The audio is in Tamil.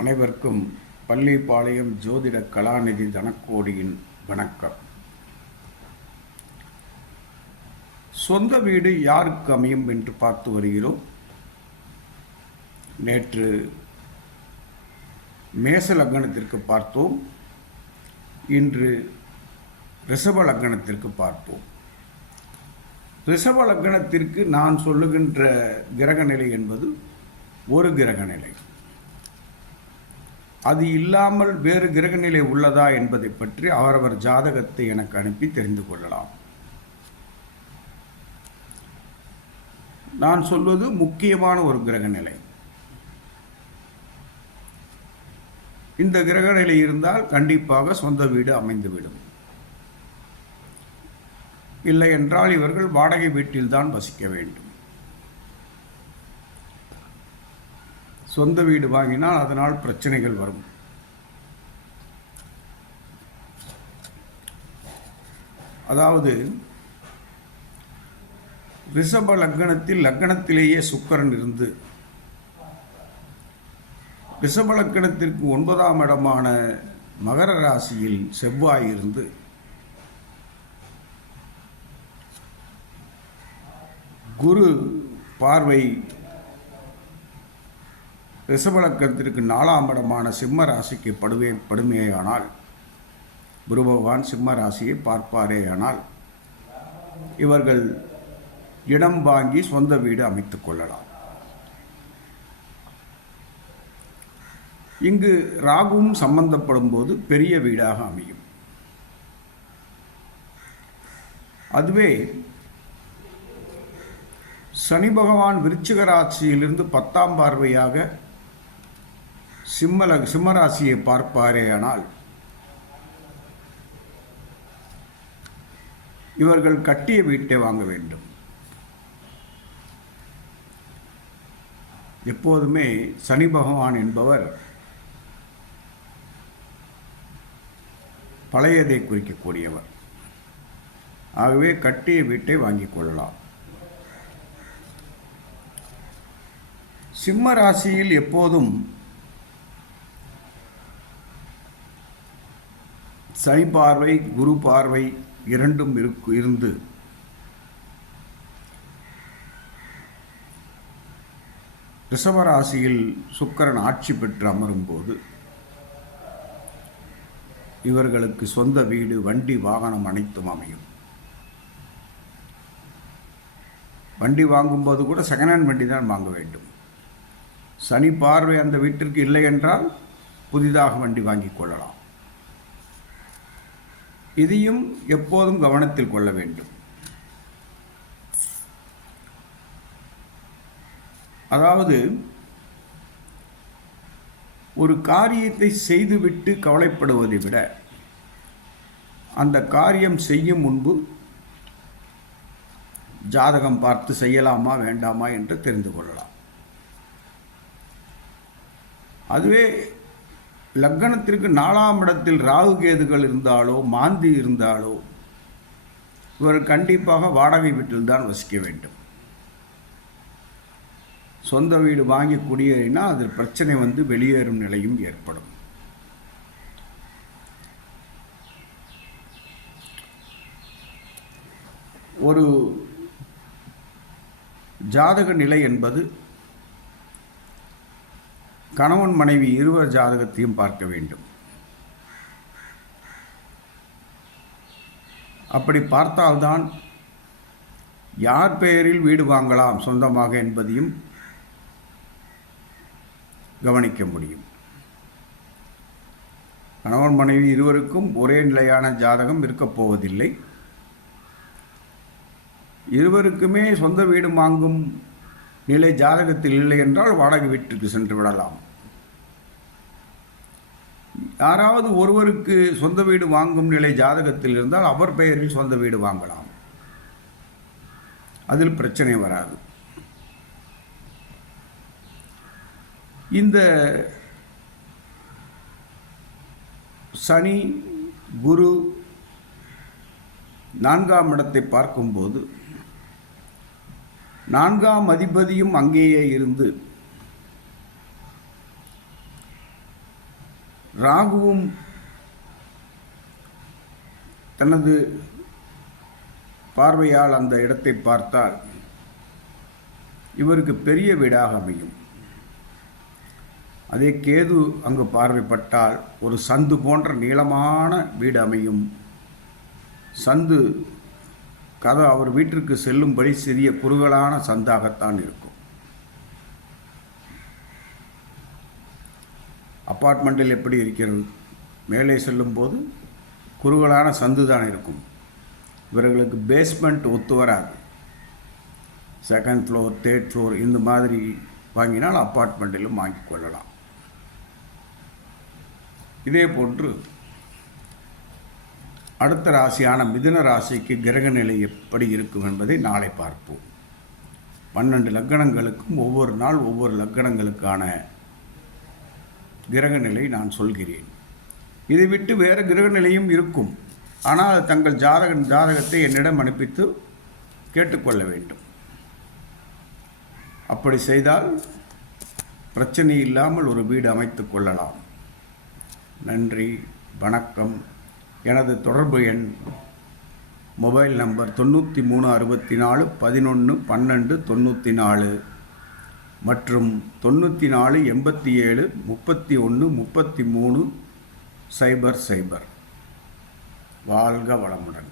அனைவருக்கும் பள்ளிப்பாளையம் ஜோதிட கலாநிதி தனக்கோடியின் வணக்கம். சொந்த வீடு யாருக்கு அமையும் என்று பார்த்து வருகிறோம். நேற்று மேச லக்னத்திற்கு பார்த்தோம். இன்று ரிஷப லக்னத்திற்கு பார்ப்போம் ரிஷப லக்னத்திற்கு நான் சொல்லுகின்ற கிரகநிலை என்பது ஒரு கிரகநிலை. அது இல்லாமல் வேறு கிரகநிலை உள்ளதா என்பதை பற்றி அவரவர் ஜாதகத்தை எனக்கு அனுப்பி தெரிந்து கொள்ளலாம். நான் சொல்வது முக்கியமான ஒரு கிரகநிலை. இந்த கிரகநிலை இருந்தால் கண்டிப்பாக சொந்த வீடு அமைந்துவிடும். இல்லை என்றால் இவர்கள் வாடகை வீட்டில்தான் வசிக்க வேண்டும். சொந்த வீடு வாங்கினால் அதனால் பிரச்சனைகள் வரும். அதாவது ரிஷப லக்னத்தில் லக்னத்திலேயே சுக்கரன் இருந்து ரிஷப லக்னத்திற்கு ஒன்பதாம் இடமான மகர ராசியில் செவ்வாய் இருந்து குரு பார்வை ரிஷபலக்கத்திற்கு நாலாம் இடமான சிம்ம ராசிக்கு படுவே படுமையானால் குரு பகவான் சிம்ம ராசியை பார்ப்பாரேயானால் இவர்கள் இடம் வாங்கி சொந்த வீடு அமைத்து கொள்ளலாம். இங்கு ராகுவும் சம்பந்தப்படும் போது பெரிய வீடாக அமையும். அதுவே சனி பகவான் விருச்சிக ராசியிலிருந்து பத்தாம் பார்வையாக சிம்மல சிம்மராசியை பார்ப்பாரேயானால் இவர்கள் கட்டிய வீட்டை வாங்க வேண்டும். எப்போதுமே சனி பகவான் என்பவர் பழையதை குறிக்கக்கூடியவர். ஆகவே கட்டிய வீட்டை வாங்கிக் கொள்ளலாம். சிம்ம ராசியில் எப்போதும் சனி பார்வை குரு பார்வை இரண்டும் இருக்கு இருந்து. ரிஷபராசியில் சுக்கரன் ஆட்சி பெற்று அமரும் போது இவர்களுக்கு சொந்த வீடு வண்டி வாகனம் அனைத்தும் அமையும். வண்டி வாங்கும்போது கூட செகண்ட் ஹேண்ட் வண்டி தான் வாங்க வேண்டும். சனி பார்வை அந்த வீட்டிற்கு இல்லை என்றால் புதிதாக வண்டி வாங்கிக் கொள்ளலாம். இதையும் எப்போதும் கவனத்தில் கொள்ள வேண்டும். அதாவது ஒரு காரியத்தை செய்துவிட்டு கவலைப்படுவதை விட அந்த காரியம் செய்யும் முன்பு ஜாதகம் பார்த்து செய்யலாமா வேண்டாமா என்று தெரிந்து கொள்ளலாம். அதுவே லக்கணத்திற்கு நாலாம் இடத்தில் ராகு கேதுகள் இருந்தாலோ மாந்தி இருந்தாலோ இவர் கண்டிப்பாக வாடகை வீட்டில் தான் வசிக்க வேண்டும். சொந்த வீடு வாங்கி குடியேறினா அதில் பிரச்சனை வந்து வெளியேறும் நிலையும் ஏற்படும். ஒரு ஜாதக நிலை என்பது கணவன் மனைவி இருவர் ஜாதகத்தையும் பார்க்க வேண்டும். அப்படி பார்த்தால்தான் யார் பெயரில் வீடு வாங்கலாம் சொந்தமாக என்பதையும் கவனிக்க முடியும். கணவன் மனைவி இருவருக்கும் ஒரே நிலையான ஜாதகம் இருக்கப் போவதில்லை. இருவருக்குமே சொந்த வீடு வாங்கும் நிலை ஜாதகத்தில் இல்லை என்றால் வாடகை வீட்டுக்கு சென்று விடலாம். யாராவது ஒருவருக்கு சொந்த வீடு வாங்கும் நிலை ஜாதகத்தில் இருந்தால் அவர் பெயரில் சொந்த வீடு வாங்கலாம். அதில் பிரச்சனை வராது. இந்த சனி குரு நான்காம் இடத்தை பார்க்கும்போது நான்காம் அதிபதியும் அங்கேயே இருந்து ராகுவும் தனது பார்வையால் அந்த இடத்தை பார்த்தால் இவருக்கு பெரிய வீடாக அமையும். அதே கேது அங்கு பார்வைப்பட்டால் ஒரு சந்து போன்ற நீளமான வீடு அமையும். சந்து கதை அவர் வீட்டிற்கு செல்லும்படி சிறிய குறுகலான சந்தாகத்தான் இருக்கும். அப்பார்ட்மெண்ட்டில் எப்படி இருக்கிறது? மேலே செல்லும்போது குறுகலான சந்து தான் இருக்கும். இவர்களுக்கு பேஸ்மெண்ட் ஒத்து வராது. செகண்ட் ஃப்ளோர் தேர்ட் ஃப்ளோர் இந்த மாதிரி வாங்கினால் அப்பார்ட்மெண்ட்டிலும் வாங்கிக் கொள்ளலாம். இதே போன்று அடுத்த ராசியான மிதுன ராசிக்கு கிரக நிலை எப்படி இருக்கும் என்பதை நாளை பார்ப்போம். பன்னெண்டு லக்கணங்களுக்கும் ஒவ்வொரு நாள் ஒவ்வொரு லக்கணங்களுக்கான கிரக நிலை நான் சொல்கிறேன். இதை விட்டு வேறு கிரக நிலையும் இருக்கும். ஆனால் தங்கள் ஜாதக ஜாதகத்தை என்னிடம் அனுப்பித்து கேட்டுக்கொள்ள வேண்டும். அப்படி செய்தால் பிரச்சனை இல்லாமல் ஒரு வீடு அமைத்து கொள்ளலாம். நன்றி வணக்கம். எனது தொடர்பு எண் மொபைல் நம்பர் தொண்ணூற்றி மூணு அறுபத்தி நாலு பதினொன்று பன்னெண்டு தொண்ணூற்றி நாலு மற்றும் தொண்ணூற்றி நாலு எண்பத்தி ஏழு முப்பத்தி ஒன்று முப்பத்தி மூணு சைபர் சைபர். வாழ்க வளமுடன்.